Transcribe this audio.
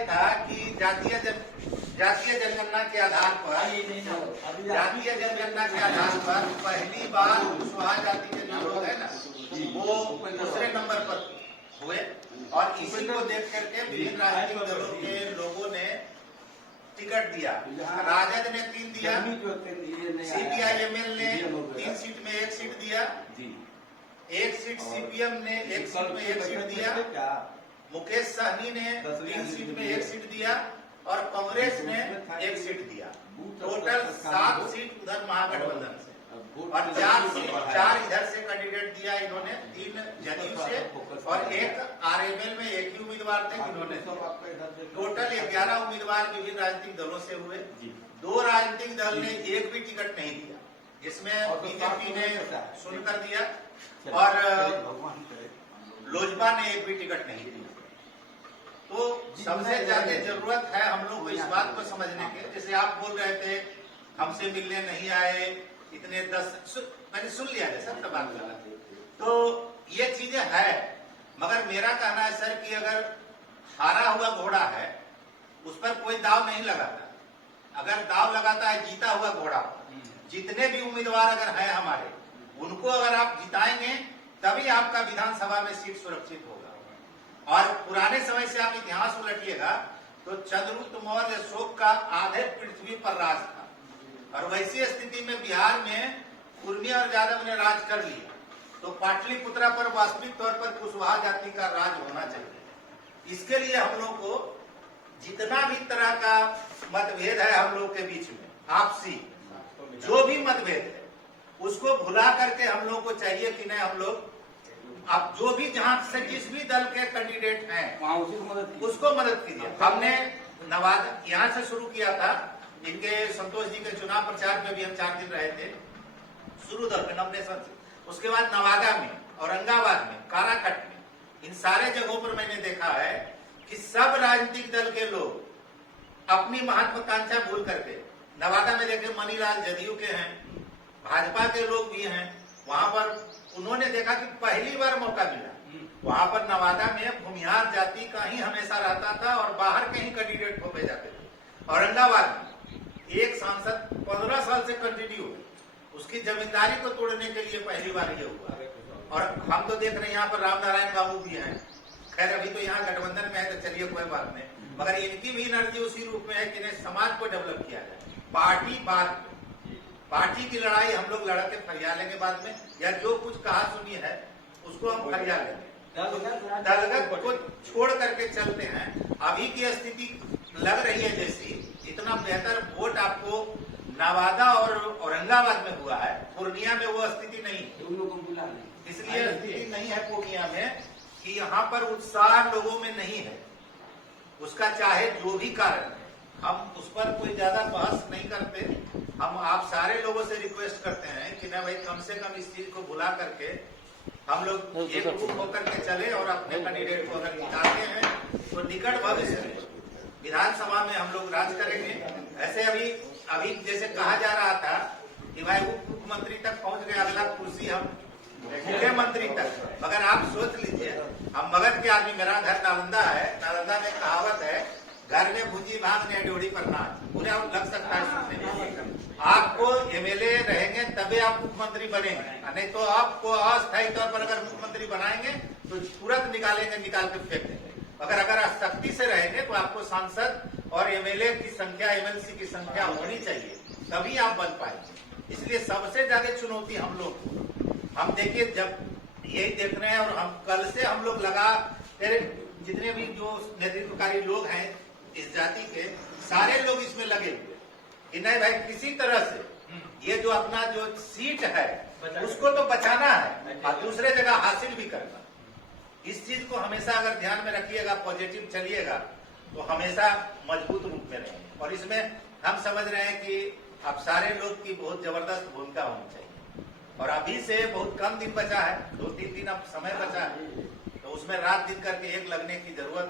यह था कि जातीय जनगणना के आधार पर पहली बार कुशवाहा जाति के जो लोग है ना वो दूसरे नंबर पर हुए, और इसी को देख करके विभिन्न राजनीतिक दलों के लोगों ने टिकट दिया। राजद ने 3 दिया, CPI-ML ने 3 सीट में 1 सीट दिया, 1 सीट CPM ने 1 सीट में 1 सीट दिया, मुकेश सहनी ने 3 सीट में 1 सीट दिया, और कांग्रेस ने 1 सीट दिया। टोटल 7 सीट उधर महागठबंधन से और 4 इधर से कैंडिडेट दिया इन्होंने, 3 जदयू से और 1 RML में 1 ही उम्मीदवार थे इन्होंने। टोटल 11 उम्मीदवार विभिन्न राजनीतिक दलों से हुए। 2 राजनीतिक दल ने 1 भी टिकट नहीं दिया, जिसमें बीजेपी ने शून्य कर दिया और लोजपा ने 1 भी टिकट नहीं दिया। तो सबसे ज्यादा जरूरत है हम लोग को इस बात को समझने के, जैसे आप बोल रहे थे हमसे मिलने नहीं आए इतने 10, मैंने सुन लिया है सर बात लगा, तो ये चीजें है। मगर मेरा कहना है सर कि अगर हारा हुआ घोड़ा है उस पर कोई दाव नहीं लगाता, अगर दाव लगाता है जीता हुआ घोड़ा, जितने भी उम्मीदवार अगर हैं हमारे उनको अगर आप जिताएंगे तभी आपका विधानसभा में सीट सुरक्षित होगा। और पुराने समय से आप इतिहास उलटिएगा तो चंद्रगुप्त मौर्य अशोक का आधे पृथ्वी पर राज था, और वैसी स्थिति में बिहार में कुर्मी और यादव ने राज कर लिया, तो पाटलिपुत्रा पर वास्तविक तौर पर कुशवाहा जाति का राज होना चाहिए। इसके लिए हम लोग को जितना भी तरह का मतभेद है हम लोग के बीच में, आपसी जो भी मतभेद है उसको भुला करके हम लोग को चाहिए कि नहीं, हम लोग अब जो भी जहां से जिस भी दल के कैंडिडेट हैं उसको मदद कीजिए। हमने नवादा यहाँ से शुरू किया था, इनके संतोष जी के चुनाव प्रचार में भी हम 4 दिन रहे थे शुरू दल में नॉमिनेशन से, उसके बाद नवादा में, औरंगाबाद में, काराकट में, इन सारे जगहों पर मैंने देखा है कि सब राजनीतिक दल के लोग अपनी महत्वाकांक्षा भूल करके, नवादा में देखे मनीलाल जदयू के हैं, भाजपा के लोग भी हैं, वहां पर उन्होंने देखा कि पहली बार मौका मिला, वहां पर नवादा में भूमिहार जाति का ही हमेशा रहता था और बाहर के ही कैंडिडेट थोपे जाते थे। औरंगाबाद में एक सांसद 15 साल से कंटिन्यू है, उसकी जमींदारी को तोड़ने के लिए पहली बार ये हुआ। और हम तो देख रहे हैं यहाँ पर राम नारायण बाबू भी हैं, खैर अभी तो यहाँ गठबंधन में है तो चलिए कोई बात नहीं, मगर इनकी भी एनर्जी उसी रूप में है कि नहीं समाज को डेवलप किया जाए। पार्टी की लड़ाई हम लोग लड़ के फरिया लेंगे बाद में, या जो कुछ कहा सुनी है उसको हम फरिया लेंगे, दलगत को छोड़ करके चलते हैं। अभी की स्थिति लग रही है जैसी इतना बेहतर वोट आपको नवादा और औरंगाबाद में हुआ है, पूर्णिया में वो स्थिति नहीं, इसलिए स्थिति नहीं है पूर्णिया में कि यहाँ पर उत्साह लोगों में नहीं है, उसका चाहे जो भी कारण है हम उस पर कोई ज्यादा बहस नहीं करते। हम आप सारे लोगों से रिक्वेस्ट करते हैं कि ना भाई कम से कम इस चीज को भुला करके हम लोग एकजुट होकर के चले और अपने कैंडिडेट को अगर जिताते हैं तो निकट भविष्य में विधानसभा में हम लोग राज करेंगे। ऐसे अभी जैसे कहा जा रहा था कि भाई उप मुख्यमंत्री तक पहुंच गए, अगला कुर्सी हम मुख्यमंत्री तक, मगर आप सोच लीजिए हम मगध के आदमी, मेरा घर नालंदा है, नालंदा में कहावत है घर में भूजी भाग ने डोरी पर नाच, पूरे लग सकता है सुनने में। आपको MLA रहेंगे तभी आप मुख्यमंत्री बनेंगे, नहीं तो आपको अस्थायी तौर पर अगर मुख्यमंत्री बनाएंगे तो तुरंत निकाल के फेंक देंगे। अगर सख्ती से रहेंगे तो आपको सांसद और MLA की संख्या, MLC की संख्या होनी चाहिए, तभी आप बन पाएंगे। इसलिए सबसे ज्यादा चुनौती हम लोग, हम देखिए जब यही देख रहे हैं, और हम कल से हम लोग जितने भी जो नेतृत्वकारी लोग हैं इस जाति के, सारे लोग इसमें लगे हुए कि नहीं भाई किसी तरह से ये जो अपना जो सीट है उसको तो बचाना है और दूसरे जगह हासिल भी करना। इस चीज को हमेशा अगर ध्यान में रखिएगा, पॉजिटिव चलिएगा तो हमेशा मजबूत रूप में रहेंगे। और इसमें हम समझ रहे हैं कि अब सारे लोग की बहुत जबरदस्त भूमिका होनी चाहिए, और अभी से बहुत कम दिन बचा है, 2-3 दिन अब समय बचा है, तो उसमें रात दिन करके एक लगने की जरूरत